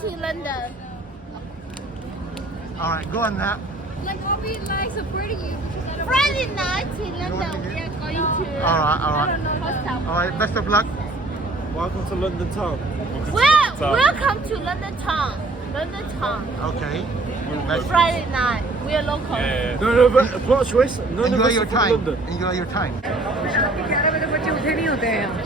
to London. All right, go on now. Like I'll be like supporting you. Friday night in London, we are going to. All right, all I right. don't know. Hostel. All right, best of luck. Welcome to London Town. Welcome to London town. London town. Okay. Nice. Friday night, we are local. No, but plot twist. None of Enjoy us your are from time. London. Enjoy your time. chiaramente facciamo un tenute.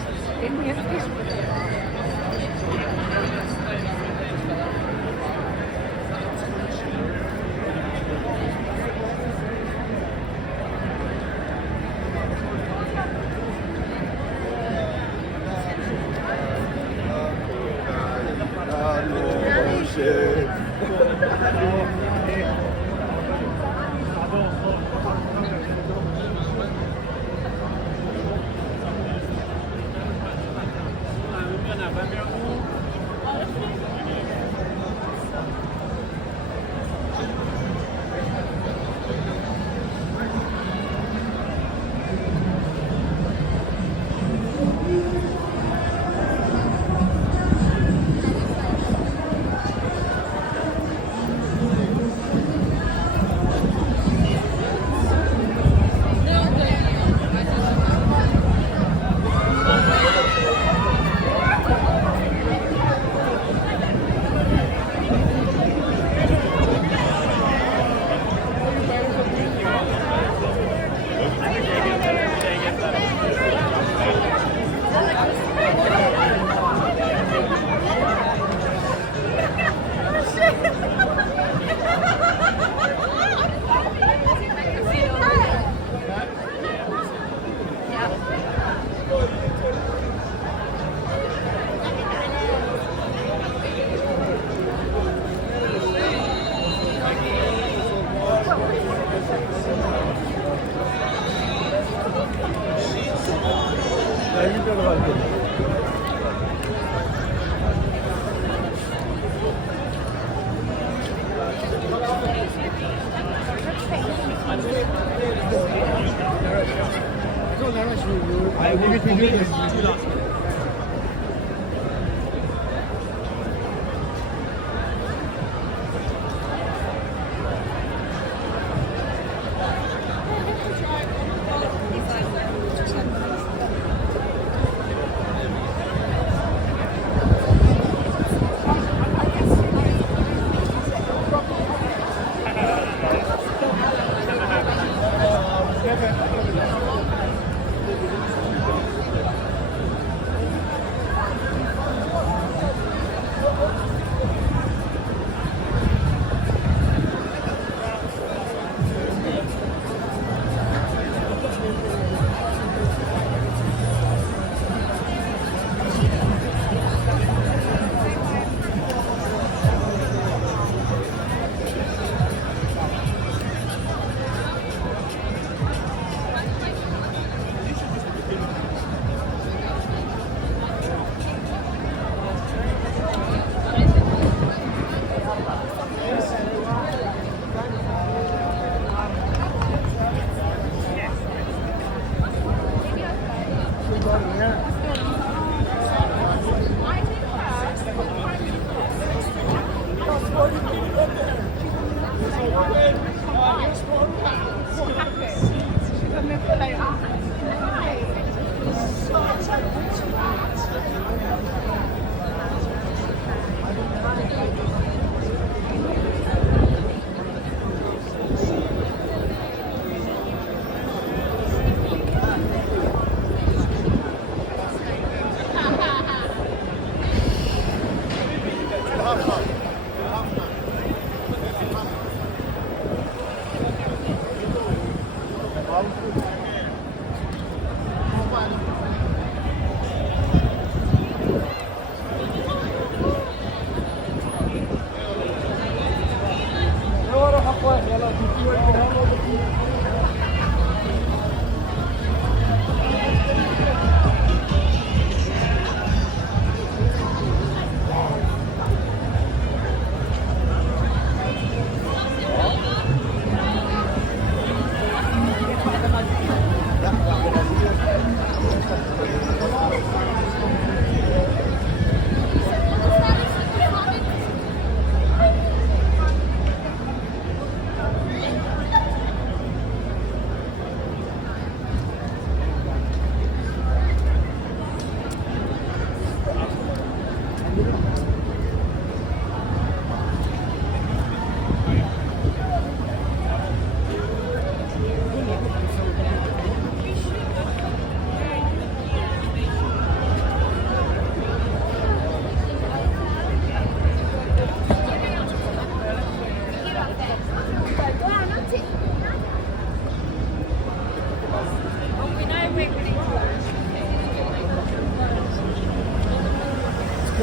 Ya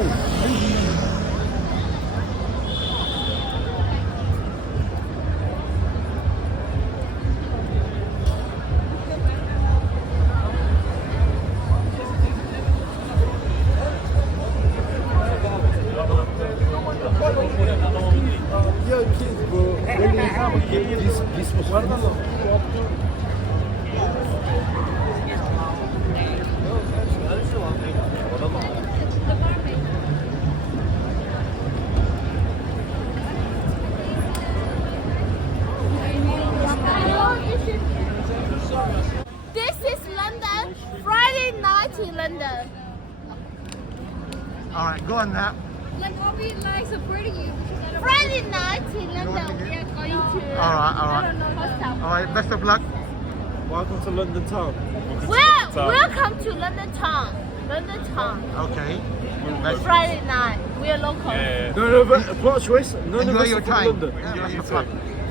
ki bu pis var da This is London. Friday night in London. All right, go on now. Like, I'll be like supporting you. Friday night in London. again? We are going to. All right, all right. Hostel. All right, best of luck. welcome to London town. Welcome to London town. London town. Okay. Best. Friday night. We are local. No, but plot twist. None of Enjoy us your are from time. London. Enjoy your fun.